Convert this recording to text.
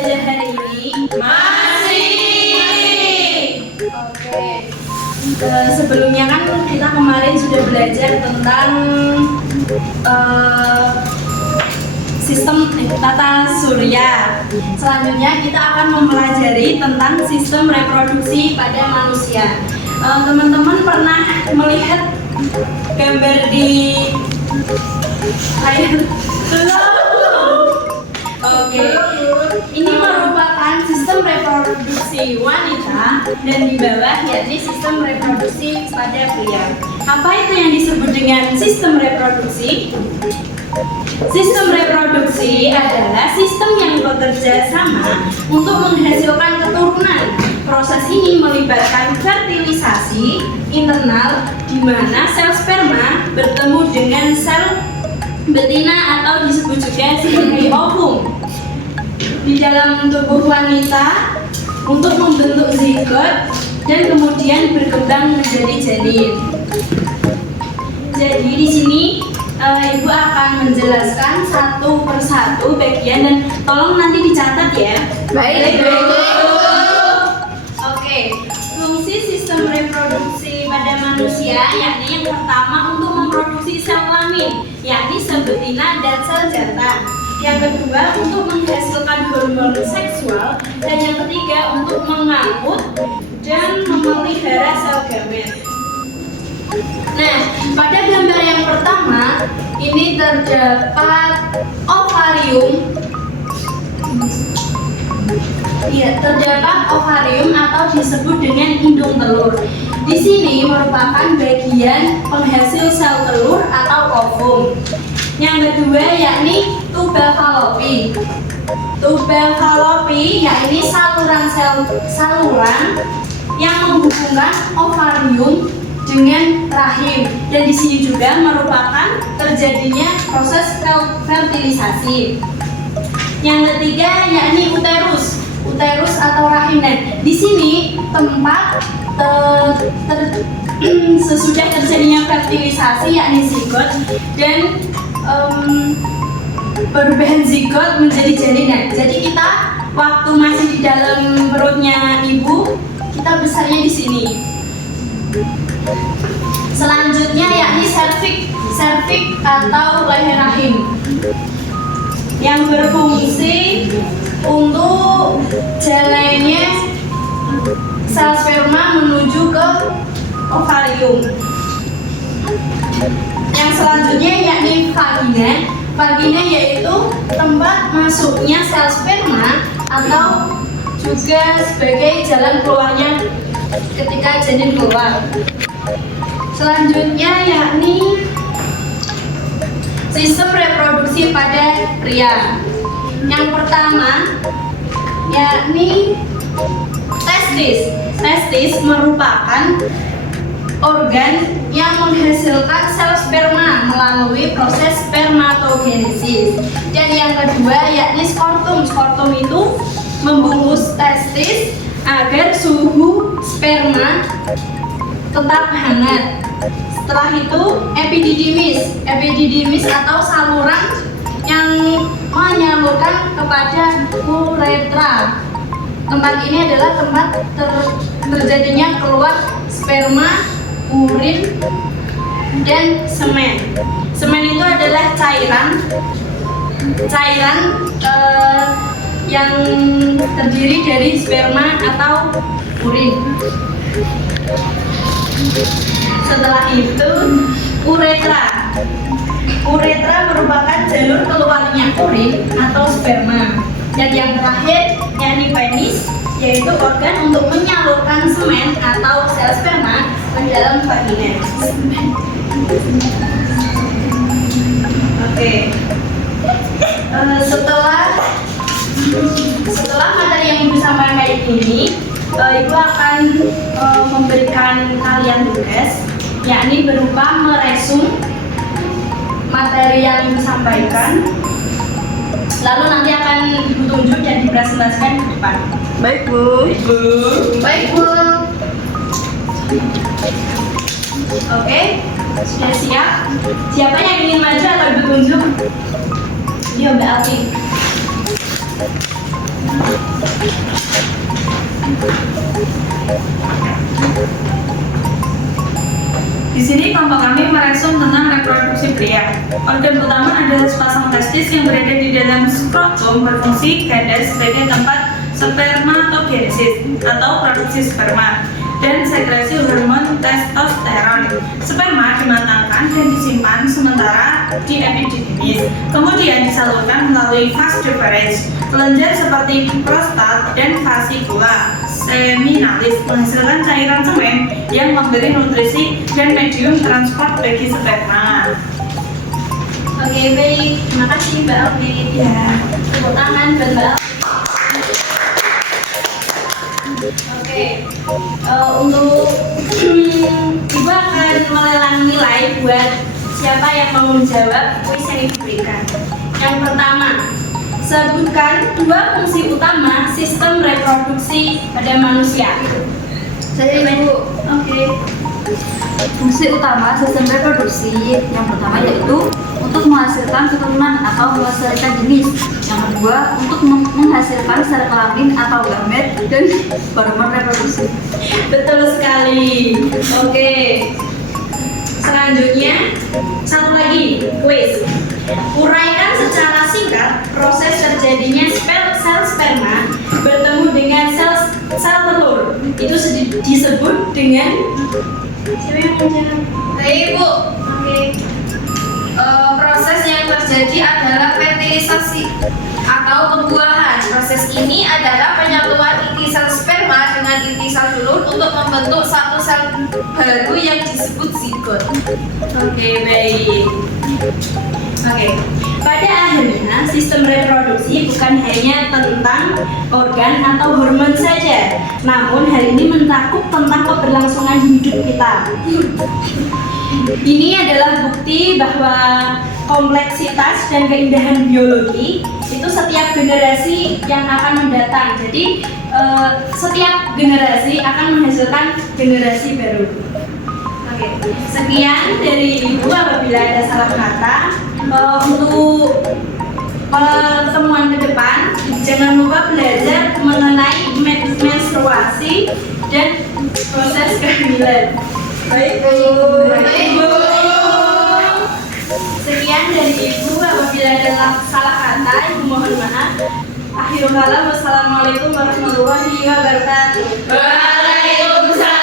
belajar hari ini? Masih. Oke. Sebelumnya kan kita kemarin sudah belajar tentang sistem tata surya. Selanjutnya kita akan mempelajari tentang sistem reproduksi pada manusia. Teman-teman pernah melihat gambar di layar? Oke. Ini merupakan sistem reproduksi wanita dan di bawah yakni sistem reproduksi pada pria. Apa itu yang disebut dengan sistem reproduksi? Sistem reproduksi adalah sistem yang bekerja sama untuk menghasilkan keturunan. Proses ini melibatkan fertilisasi internal di mana sel sperma bertemu dengan sel betina atau disebut juga sebagai ovum di dalam tubuh wanita untuk membentuk zigot dan kemudian berkembang menjadi janin. Jadi di sini Ibu akan menjelaskan satu persatu bagian dan tolong nanti dicatat ya. Baik. Oke, fungsi sistem reproduksi pada manusia yakni yang pertama untuk memproduksi sel kelamin, yakni sel betina dan sel jantan. Yang kedua untuk menghasilkan hormon seksual dan yang ketiga untuk mengangkut dan memelihara sel gamet. Nah, pada gambar yang pertama ini terdapat ovarium. Ya, terdapat ovarium atau disebut dengan indung telur. Di sini merupakan bagian penghasil sel telur atau ovum. Yang kedua yakni tubal falopi. Tubal falopi yakni saluran yang menghubungkan ovarium dengan rahim, dan di sini juga merupakan terjadinya proses fertilisasi. Yang ketiga yakni uterus atau rahim. Dan di sini tempat sesudah terjadinya fertilisasi yakni zigot dan perubahan zigot menjadi janin. Nah, jadi kita waktu masih di dalam perutnya ibu, kita besarnya di sini. Selanjutnya yakni serviks atau leher rahim yang berfungsi untuk jalannya sel sperma menuju ke ovarium. Yang selanjutnya yakni vagina. Vagina yaitu tempat masuknya sel sperma atau juga sebagai jalan keluarnya ketika janin keluar. Selanjutnya yakni sistem reproduksi pada pria. Yang pertama yakni testis. Testis merupakan organ yang menghasilkan sel sperma melalui proses spermatogenesis. Dan yang kedua yakni skortum. Skortum itu membungkus testis agar suhu sperma tetap hangat. Setelah itu epididymis atau saluran yang menyalurkan kepada uretra. Tempat ini adalah tempat terjadinya keluar sperma, urin, dan semen. Semen itu adalah cairan yang terdiri dari sperma atau urin. Setelah itu uretra. Uretra merupakan jalur keluarnya urin atau sperma. Dan yang terakhir yakni penis, yaitu organ untuk menyalurkan semen atau sel sperma ke dalam vagina. Oke. Setelah materi yang Ibu sampaikan ini, Ibu akan memberikan kalian tugas, yakni berupa meresum materi yang Ibu sampaikan, lalu nanti akan Ibu tunjuk dan dipresentasikan ke depan. Baik, Bu. Baik, Bu. Oke, sudah siap? Siapa yang ingin maju atau Ibu tunjuk? Dia Mbak Alfi. Di sini kelompok kami merespon tentang reproduksi pria. Organ utama adalah sepasang testis yang berada di dalam skrotum, berfungsi ganda sebagai tempat spermatogenesis atau produksi sperma dan sekresi hormon testosteron. Sperma dimatangkan dan disimpan sementara di epididymis, kemudian disalurkan melalui vas deferens, kelenjar seperti prostat dan vasikula seminalis menghasilkan cairan semen yang memberi nutrisi dan medium transport bagi sperma. Oke, baik. Terima kasih Mbak Alfi. Ya. Tepuk tangan buat Mbak Alfi. Oke, untuk Ibu akan melelang nilai buat siapa yang mau menjawab kuis yang diberikan. Yang pertama, sebutkan dua fungsi utama sistem reproduksi pada manusia. Saya Ibu. Oke. Fungsi utama sistem reproduksi yang pertama yaitu untuk menghasilkan keturunan atau melestarikan jenis. Yang kedua untuk menghasilkan sel kelamin atau gamet dan hormon reproduksi. Betul sekali. Oke. Selanjutnya, satu lagi, kuis. Uraikan secara singkat proses terjadinya sel sperma bertemu dengan sel telur. Itu disebut dengan siapa yang menjawab? Ibu, Oke. proses yang terjadi adalah fertilisasi atau pembuahan. Proses ini adalah penyatuan inti sel sperma dengan inti sel telur untuk membentuk satu sel baru yang disebut zigot. Oke, baik. Oke. Pada akhirnya, sistem reproduksi bukan hanya tentang organ atau hormon saja, namun hal ini mencakup tentang keberlangsungan hidup kita. Ini adalah bukti bahwa kompleksitas dan keindahan biologi itu setiap generasi yang akan mendatang. Jadi setiap generasi akan menghasilkan generasi baru. Oke, sekian dari Ibu. Apabila ada salah kata, untuk pertemuan ke depan jangan lupa belajar mengenai menstruasi dan proses kehamilan. Baik Bu. Sekian dari Ibu. Apabila ada salah kata, Ibu mohon maaf. Akhirul kalam, wassalamualaikum warahmatullahi wabarakatuh. Waalaikumsalam.